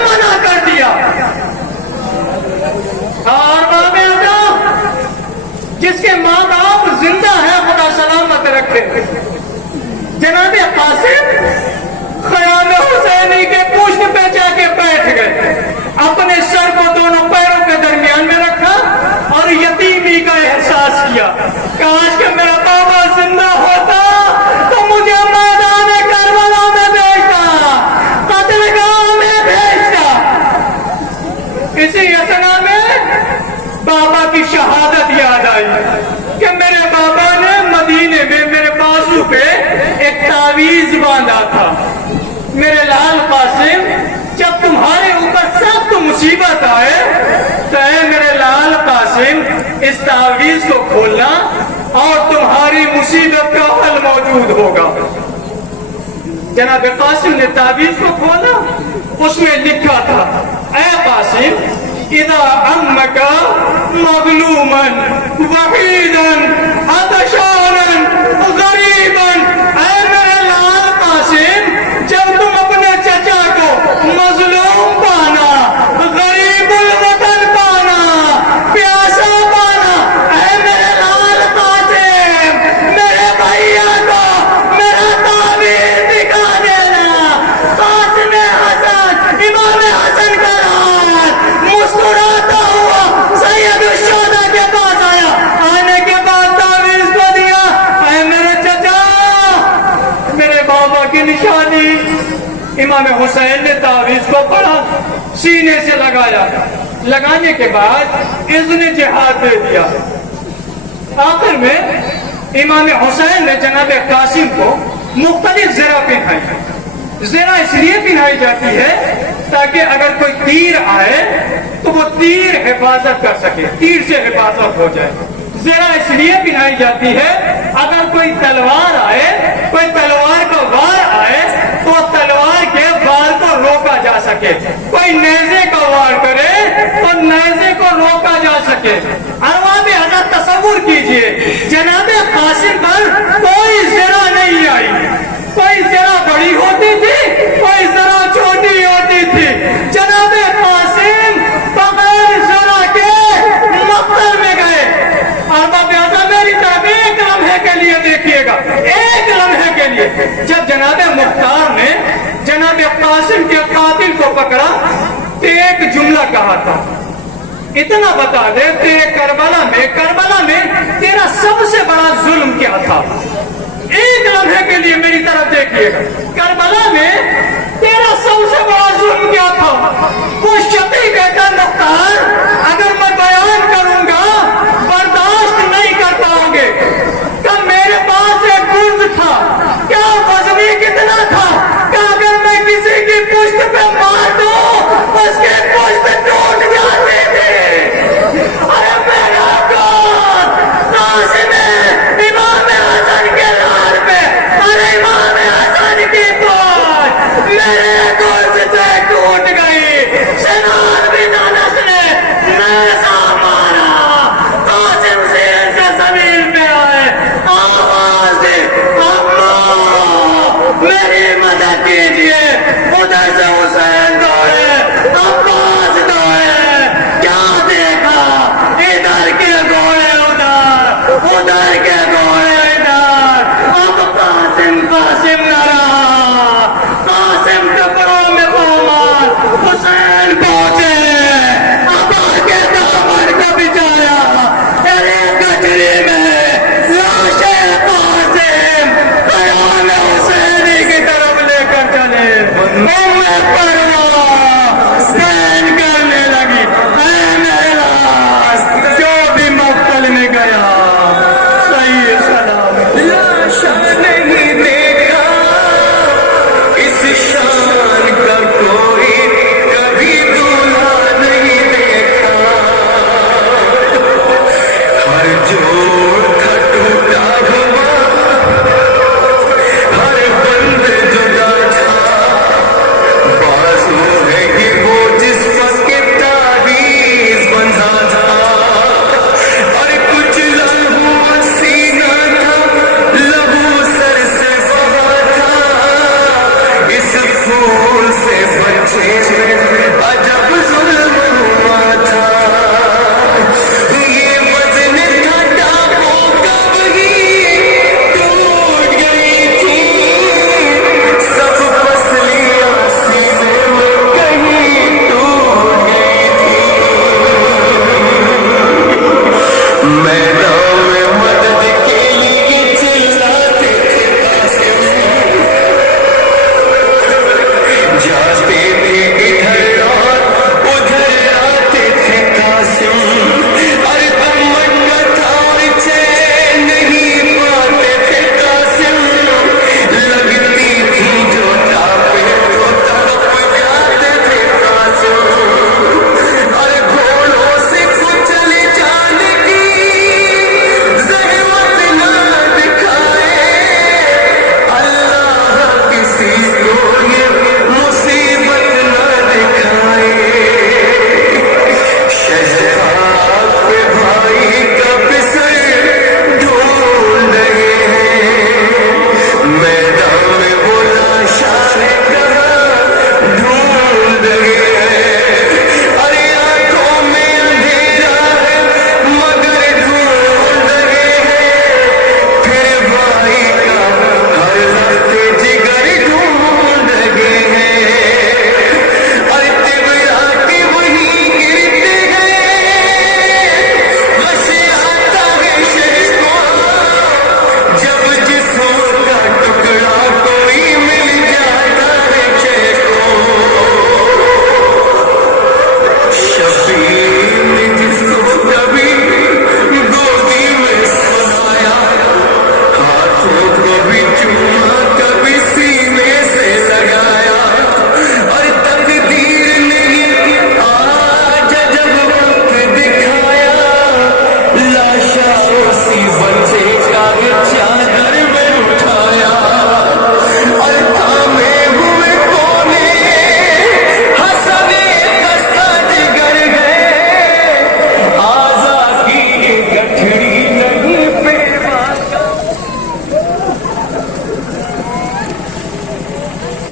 منع کر دیا. اور باب اعظم جس کے ماں باپ زندہ ہے خدا سلامت رکھے، جناب قاسم خیام حسینی کے پشت پہ جا کے بیٹھ گئے، اپنے سر کو دونوں پیروں کے درمیان میں رکھا اور یتیمی کا احساس کیا. کاش کہ میرا بابا زندہ ہوتا تو مجھے میدان کربلا میں بھیجتا، قتل گاہ میں بھیجتا. اسی اثنا میں بابا کی شہادت یاد آئی کہ میرے بابا نے مدینے میں میرے بازو پہ ایک تعویذ باندھا تھا. میرے لال قاسم جب تمہارے اوپر سخت مصیبت آئے تو اے میرے لال قاسم اس تعویذ کو کھولنا اور تمہاری مصیبت کا حل موجود ہوگا. جناب قاسم نے تعویذ کو کھولا، اس میں لکھا تھا اے قاسم اذا عمک مظلوما وحیدا عطشانا غریبا. اے میرے لال قاسم جب تم اپنے چچا کو مظلوم پانا، غریب الوطن پانا، پیاسا پانا، اے میرے لال قاسم میرے بھیا کو میرا تعبیر دکھا دینا. قاسم حسن امام حسن کا لال مسکراتا ہوا سید الشہداء کے پاس آیا. آنے کے بعد تعویذ کو دیا. اے میرے چچا، میرے بابا کی نشانی. امام حسین نے تعویذ کو پڑھا، سینے سے لگایا، لگانے کے بعد اذن جہاد دے دیا. آخر میں امام حسین نے جناب قاسم کو مختلف زرہ پہنائی. زرہ اس لیے پہنائی جاتی ہے تاکہ اگر کوئی تیر آئے تو وہ تیر حفاظت کر سکے، تیر سے حفاظت ہو جائے. زرہ اس لیے پہنائی جاتی ہے اگر کوئی تلوار آئے، کوئی تلوار کا وار آئے تو تلوار کے وار کو روکا جا سکے. کوئی نیزے کا وار کرے تو نیزے کو روکا جا سکے. ارباب حضرت تصور کیجئے جناب قاسم پر کوئی زرہ نہیں آئی. کوئی ذرا بڑی ہوتی تھی، کوئی ذرا چھوٹی ہوتی تھی. جناب قاسم بغیر ذرا کے مقتل میں گئے. ارباب اعظم میری طرف ایک لمحے کے لیے دیکھیے گا، ایک لمحے کے لیے. جب جناب مختار نے جناب قاسم کے قاتل کو پکڑا تو ایک جملہ کہا تھا، اتنا بتا دے کہ کربلا میں تیرا سب سے بڑا ظلم کیا تھا. ایک لمحے کے لیے میری طرف دیکھیے گا، کربلا میں تیرا سب سے بڑا ظلم کیا تھا. وہ شفیع بیٹا مختار اگر میں بیان کروں گا برداشت نہیں کر پاؤں گے. کہ میرے پاس ایک گرز تھا، کیا وزنی کتنا تھا کہ اگر میں کسی کی پشت پہ مار دوں اس کے پشت ٹوٹ جاتے تھے. ارے میرا قاسم امام حسن کے لال پہ، ارے امام حسن کی پوچھ میرے گرز سے ٹوٹ گئی. سنان بن انس نے نیزہ مارا، قاسم سے زمین پہ آئے، آواز دی اللہ میری مدد کیجئے. ادھر سے حسین دوڑے، عباس دوڑے. کیا دیکھا؟ ادھر کے گھوڑے ادھر کے گھوڑے ادھر. اب قاسم نہ رہا. قاسم ٹکڑوں میں پامال. حسین پہنچے، ابا کے دامن کو بچایا. تیرے گٹری میں لاش قاسم خیام حسینی کی طرف لے کر چلے. حسین کرنے لگی اے میرے لاش جو بھی مقتل میں گیا صحیح سلام. لاش نہیں دیکھا اس شان کا کوئی، کبھی دولہا نہیں دیکھا. ہر جوڑ کا ٹوٹا ہوا، ہر بند جدا تھا. بازو ہے کہ وہ جس وقت تعویذ بندھا تھا. اور کچھ لہو سینہ تھا، لہو سر سے بہا تھا. اس پھول سے بچے سی بن